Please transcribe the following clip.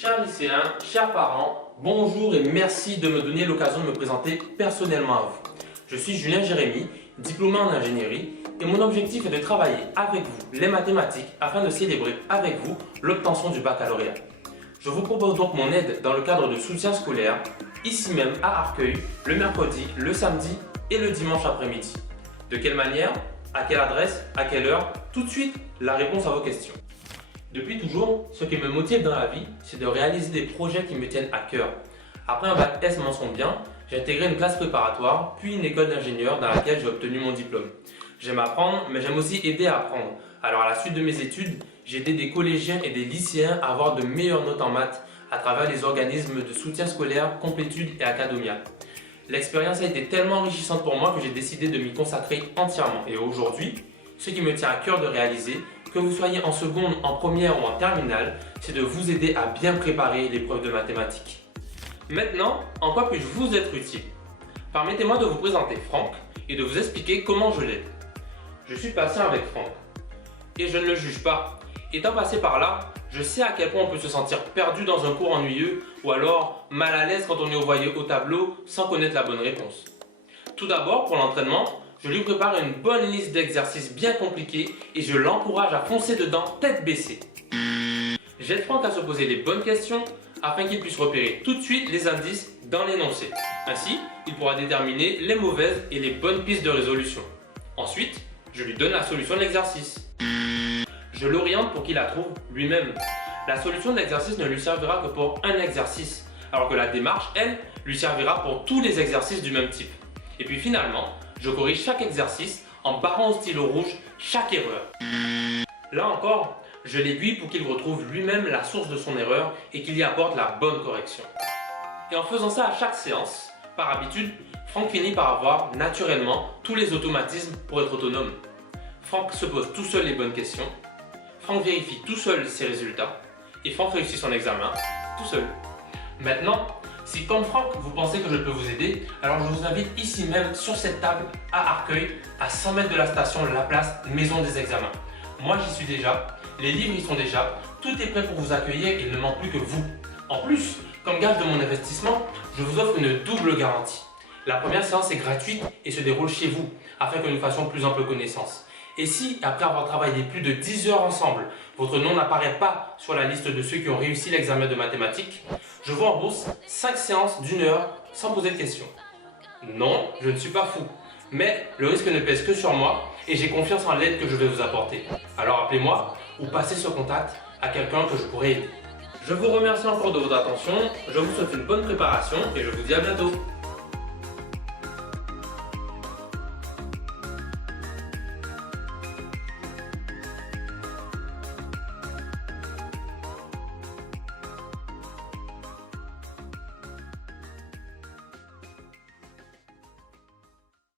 Chers lycéens, chers parents, bonjour et merci de me donner l'occasion de me présenter personnellement à vous. Je suis Julien Jérémy, diplômé en ingénierie et mon objectif est de travailler avec vous les mathématiques afin de célébrer avec vous l'obtention du baccalauréat. Je vous propose donc mon aide dans le cadre de soutien scolaire, ici même à Arcueil, le mercredi, le samedi et le dimanche après-midi. De quelle manière? À quelle adresse? À quelle heure? Tout de suite, la réponse à vos questions. Depuis toujours, ce qui me motive dans la vie, c'est de réaliser des projets qui me tiennent à cœur. Après un bac S mention bien, j'ai intégré une classe préparatoire, puis une école d'ingénieur dans laquelle j'ai obtenu mon diplôme. J'aime apprendre, mais j'aime aussi aider à apprendre. Alors à la suite de mes études, j'ai aidé des collégiens et des lycéens à avoir de meilleures notes en maths à travers les organismes de soutien scolaire, Complétude et Academia. L'expérience a été tellement enrichissante pour moi que j'ai décidé de m'y consacrer entièrement. Et aujourd'hui, ce qui me tient à cœur de réaliser, que vous soyez en seconde, en première ou en terminale, c'est de vous aider à bien préparer l'épreuve de mathématiques. Maintenant, en quoi puis-je vous être utile? Permettez-moi de vous présenter Franck et de vous expliquer comment je l'aide. Je suis patient avec Franck et je ne le juge pas. Étant passé par là, je sais à quel point on peut se sentir perdu dans un cours ennuyeux ou alors mal à l'aise quand on est envoyé au tableau sans connaître la bonne réponse. Tout d'abord, pour l'entraînement, je lui prépare une bonne liste d'exercices bien compliqués et je l'encourage à foncer dedans tête baissée. J'aide Franck à se poser les bonnes questions afin qu'il puisse repérer tout de suite les indices dans l'énoncé. Ainsi, il pourra déterminer les mauvaises et les bonnes pistes de résolution. Ensuite, je lui donne la solution de l'exercice. Je l'oriente pour qu'il la trouve lui-même. La solution de l'exercice ne lui servira que pour un exercice, alors que la démarche, elle, lui servira pour tous les exercices du même type. Et puis finalement, je corrige chaque exercice en barrant au stylo rouge chaque erreur. Là encore, je l'aiguille pour qu'il retrouve lui-même la source de son erreur et qu'il y apporte la bonne correction. Et en faisant ça à chaque séance, par habitude, Franck finit par avoir naturellement tous les automatismes pour être autonome. Franck se pose tout seul les bonnes questions, Franck vérifie tout seul ses résultats et Franck réussit son examen tout seul. Maintenant, si comme Franck, vous pensez que je peux vous aider, alors je vous invite ici même sur cette table à Arcueil, à 100 mètres de la station La Place, maison des examens. Moi j'y suis déjà, les livres y sont déjà, tout est prêt pour vous accueillir et il ne manque plus que vous. En plus, comme gage de mon investissement, je vous offre une double garantie. La première séance est gratuite et se déroule chez vous, afin que nous fassions plus ample connaissance. Et si, après avoir travaillé plus de 10 heures ensemble, votre nom n'apparaît pas sur la liste de ceux qui ont réussi l'examen de mathématiques, je vous rembourse 5 séances d'1 heure sans poser de questions. Non, je ne suis pas fou, mais le risque ne pèse que sur moi et j'ai confiance en l'aide que je vais vous apporter. Alors appelez-moi ou passez ce contact à quelqu'un que je pourrais aider. Je vous remercie encore de votre attention, je vous souhaite une bonne préparation et je vous dis à bientôt.